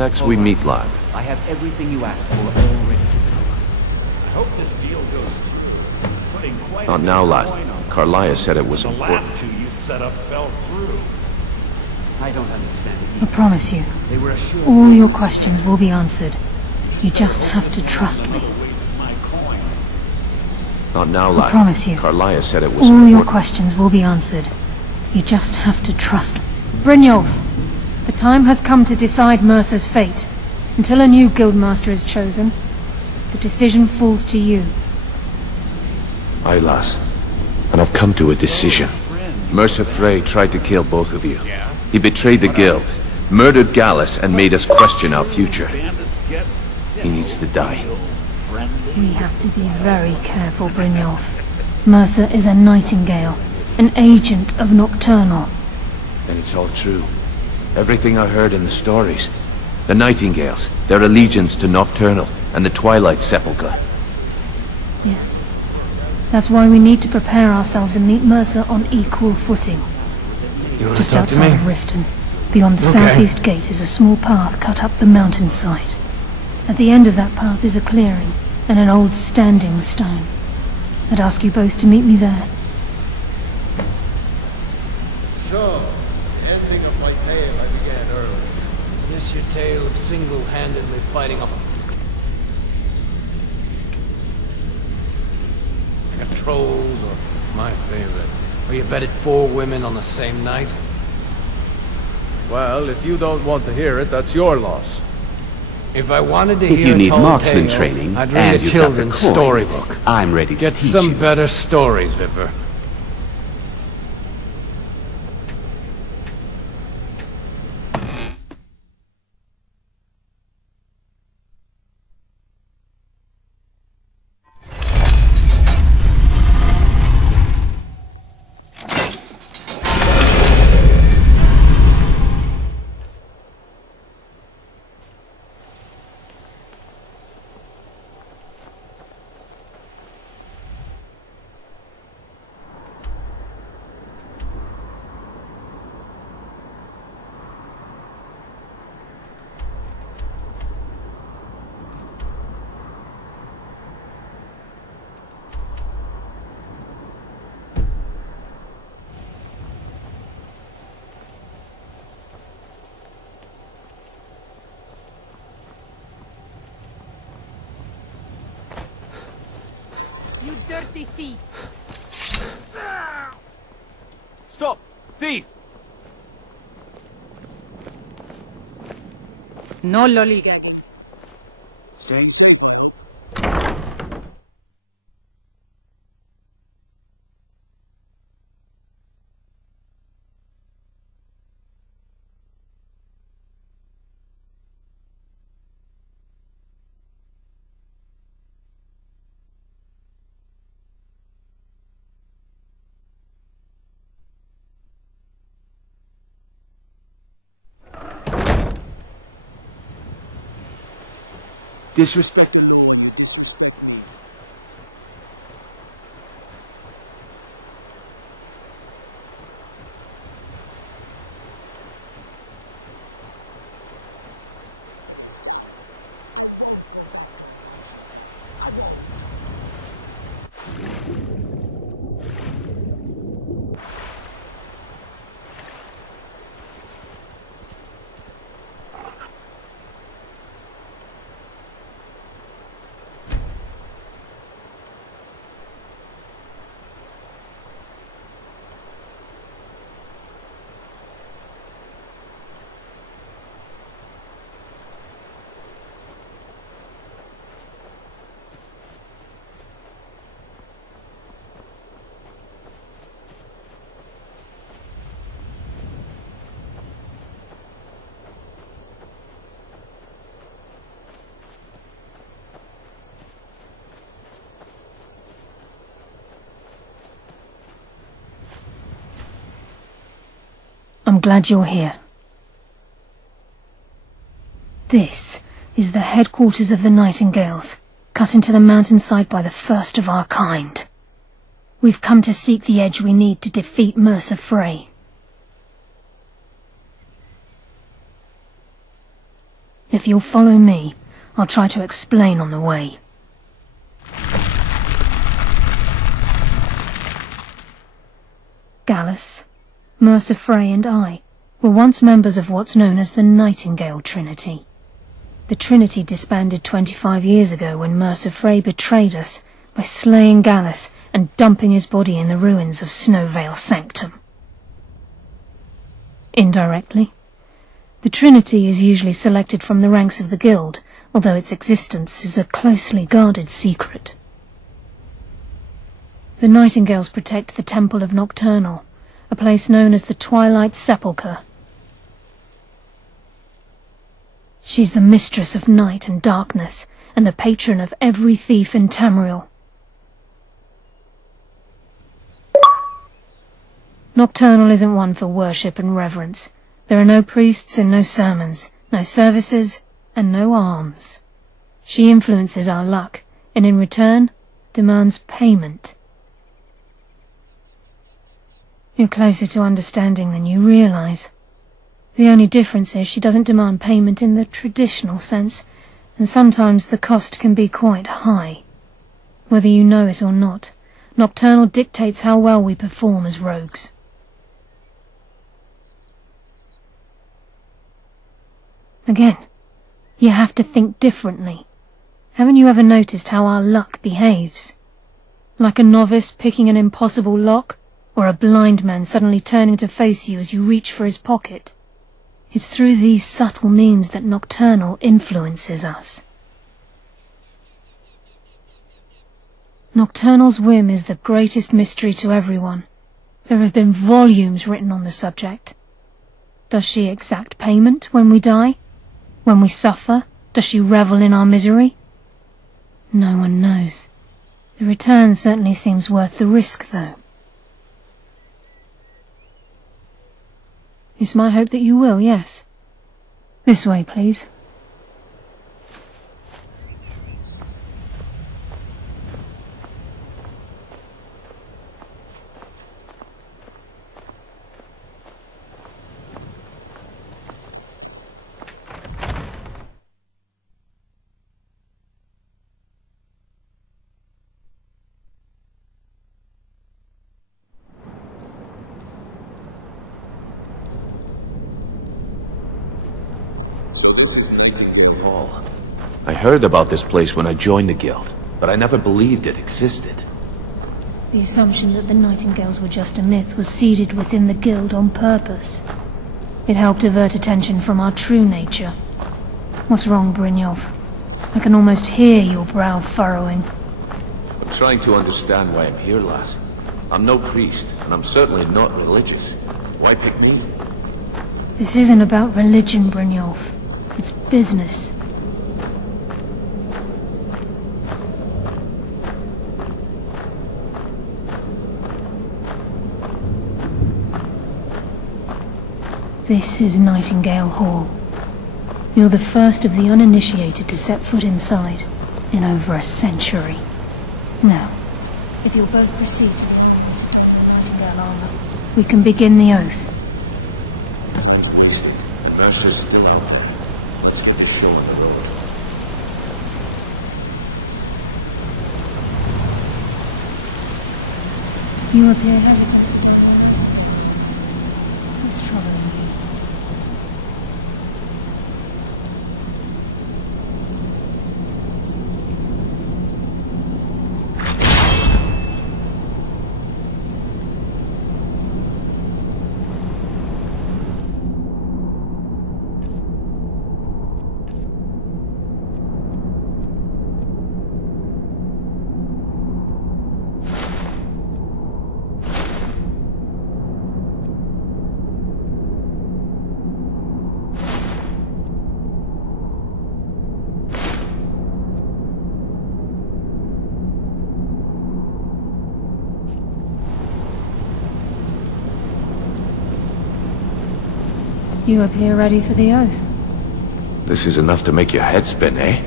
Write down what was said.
next we meet, lad? I have everything you asked for already. I hope this deal goes through. Putting quite Not a now, big lad. coin on it. Carlia said it was The important. last two you set up fell through. I don't understand it I either. promise you, They were assured all your questions will be answered. You just have to trust me. My coin. Not now, I lad. promise you, Carlia said it was all your important. questions will be answered. You just have to trust me. Brynjolf, the time has come to decide Mercer's fate. Until a new guildmaster is chosen, the decision falls to you. Aye, lass. And I've come to a decision. Mercer Frey tried to kill both of you. He betrayed the guild, murdered Gallus, and made us question our future. He needs to die. We have to be very careful, Brynjolf. Mercer is a nightingale, an agent of Nocturnal. And it's all true. Everything I heard in the stories. The Nightingales, their allegiance to Nocturnal, and the Twilight Sepulchre. Yes. That's why we need to prepare ourselves and meet Mercer on equal footing. Just outside of Riften, beyond the southeast gate, is a small path cut up the mountainside. At the end of that path is a clearing, and an old standing stone. I'd ask you both to meet me there. So, the ending of my tale I began early. Is this your tale of single-handedly fighting off trolls, or my favorite, where you bedded 4 women on the same night? Well, if you don't want to hear it, that's your loss. If I wanted to If hear you a need tall marksman tale, training, I'd read and a you've got the children's coin, storybook. I'm ready to Get teach some you. better stories, Vipper. You dirty thief! Stop! Thief! No lollygag. Stay. Disrespecting the rules. I'm glad you're here. This is the headquarters of the Nightingales, cut into the mountainside by the first of our kind. We've come to seek the edge we need to defeat Mercer Frey. if you'll follow me, I'll try to explain on the way. Gallus, Mercer Frey and I were once members of what's known as the Nightingale Trinity. The Trinity disbanded 25 years ago when Mercer Frey betrayed us by slaying Gallus and dumping his body in the ruins of Snowvale Sanctum. Indirectly, the Trinity is usually selected from the ranks of the Guild, although its existence is a closely guarded secret. The Nightingales protect the Temple of Nocturnal, a place known as the Twilight Sepulchre. She's the mistress of night and darkness, and the patron of every thief in Tamriel. Nocturnal isn't one for worship and reverence. There are no priests and no sermons, no services and no alms. She influences our luck, and in return, demands payment. You're closer to understanding than you realize. The only difference is she doesn't demand payment in the traditional sense, and sometimes the cost can be quite high. Whether you know it or not, Nocturnal dictates how well we perform as rogues. Again, you have to think differently. Haven't you ever noticed how our luck behaves? Like a novice picking an impossible lock, or a blind man suddenly turning to face you as you reach for his pocket. It's through these subtle means that Nocturnal influences us. Nocturnal's whim is the greatest mystery to everyone. There have been volumes written on the subject. Does she exact payment when we die? When we suffer, does she revel in our misery? No one knows. The return certainly seems worth the risk, though. It's my hope that you will, yes. This way, please. I heard about this place when I joined the Guild, but I never believed it existed. The assumption that the Nightingales were just a myth was seeded within the Guild on purpose. It helped divert attention from our true nature. What's wrong, Brynjolf? I can almost hear your brow furrowing. I'm trying to understand why I'm here, lass. I'm no priest, and I'm certainly not religious. Why pick me? This isn't about religion, Brynjolf. It's business. This is Nightingale Hall. You're the first of the uninitiated to set foot inside in over a century. Now, if you'll both proceed to the Nightingale armor, we can begin the oath. The Mercer's still out there. Let's take a show on the road. You appear hesitant. What's troubling you? You appear ready for the oath. This is enough to make your head spin, eh?